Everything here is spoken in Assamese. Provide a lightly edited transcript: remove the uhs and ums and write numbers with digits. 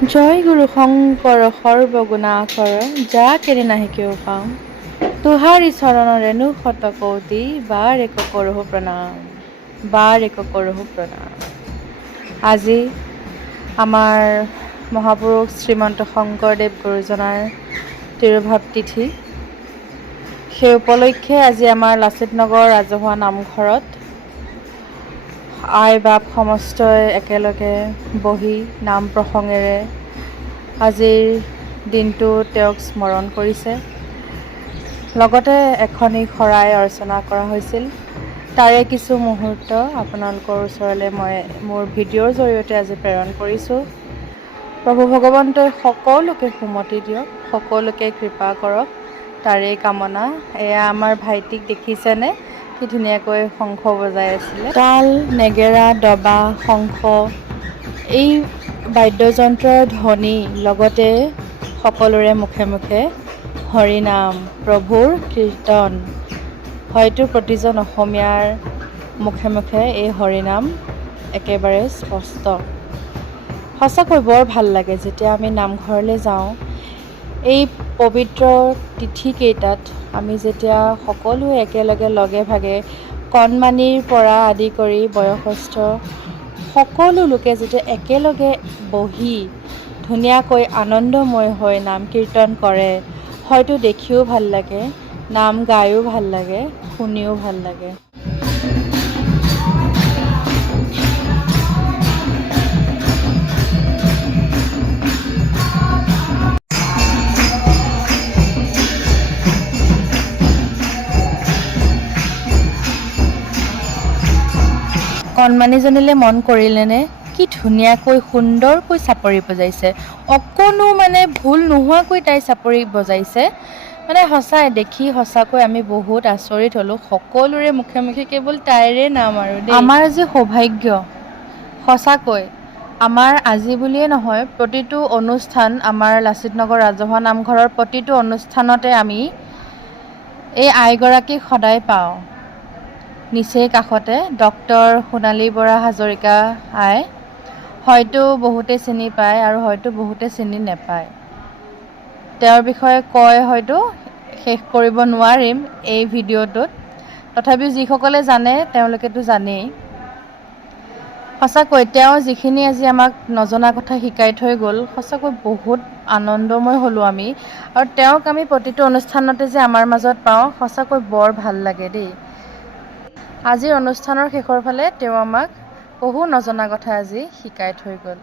জয় গুৰু শংকৰ সৰ্বগুণাকৰ যা কেৰি নাহি কেও পাওঁ তোহাৰি চৰণৰেণু শতকৌটি বাৰ এক কৰোহো প্ৰণাম। আজি আমাৰ মহাপুৰুষ শ্ৰীমন্ত শংকৰদেৱ গুৰুজনাৰ তিৰুভাৱ তিথি। সেই উপলক্ষে আজি আমাৰ লাচিত নগৰ ৰাজহুৱা নামঘৰত আই বাপ সমস্তই একেলগে বহি নাম প্ৰসংগেৰে আজিৰ দিনটো তেওঁক স্মৰণ কৰিছে। লগতে এখনি শৰাই অৰ্চনা কৰা হৈছিল। তাৰে কিছু মুহূৰ্ত আপোনালোকৰ ওচৰলৈ মই মোৰ ভিডিঅ'ৰ জৰিয়তে আজি প্ৰেৰণ কৰিছোঁ। প্ৰভু ভগৱন্তই সকলোকে সুমতি দিয়ক, সকলোকে কৃপা কৰক, তাৰেই কামনা। এয়া আমাৰ ভাইটিক দেখিছেনে, কি ধুনীয়াকৈ শংখ বজাই আছিলে। তাল, নেগেৰা, দবা, শংখ এই বাদ্যযন্ত্ৰৰ ধ্বনি লগতে সকলোৰে মুখে মুখে হৰিনাম, প্ৰভুৰ কীৰ্তন। হয়তো প্ৰতিজন অসমীয়াৰ মুখে মুখে এই হৰিনাম একেবাৰে স্পষ্ট। সঁচাকৈ বৰ ভাল লাগে যেতিয়া আমি নামঘৰলৈ যাওঁ। এই পবিত্ৰ তিথিকেইটাত আমি যেতিয়া সকলোৱে একেলগে লগে ভাগে কণমানিৰ পৰা আদি কৰি বয়সস্থ সকলো লোকে যেতিয়া একেলগে বহি ধুনীয়াকৈ আনন্দময় হৈ নাম কীৰ্তন কৰে, হয়তো দেখিও ভাল লাগে, নাম গায়ো ভাল লাগে, শুনিও ভাল লাগে। কণমানিজনীলৈ মন কৰিলেনে, কি ধুনীয়াকৈ সুন্দৰকৈ চাপৰি বজাইছে। অকণো ভুল নোহোৱাকৈ তাই চাপৰি বজাইছে। সঁচাই দেখি সঁচাকৈ আমি বহুত আচৰিত হ'লোঁ। সকলোৰে মুখে মুখে কেৱল তাইৰে নাম আৰু দেই। আমাৰ আজি সৌভাগ্য, সঁচাকৈ আমাৰ আজি বুলিয়ে নহয়, প্ৰতিটো অনুষ্ঠান আমাৰ লাচিত নগৰ ৰাজহুৱা নামঘৰৰ প্ৰতিটো অনুষ্ঠানতে আমি এই আইগৰাকীক সদায় পাওঁ। নিচেই কাষতে ডক্টৰ সোণালী বৰা হাজৰিকা আই। হয়তো বহুতে চিনি পায় আৰু হয়তো বহুতে চিনি নেপায়। তেওঁৰ বিষয়ে হয়তো শেষ কৰিব নোৱাৰিম এই ভিডিঅ'টোত। তথাপিও যিসকলে জানে তেওঁলোকেতো জানেই। সঁচাকৈ তেওঁ যিখিনি আজি আমাক নজনা কথা শিকাই থৈ গ'ল, সঁচাকৈ বহুত আনন্দময় হ'লোঁ আমি। আৰু তেওঁক আমি প্ৰতিটো অনুষ্ঠানতে যে আমাৰ মাজত পাওঁ, সঁচাকৈ বৰ ভাল লাগে দেই। আজিৰ অনুষ্ঠানৰ শেষৰ ফালে তেওঁ আমাক বহু নজনা কথা আজি শিকাই থৈ গ'ল।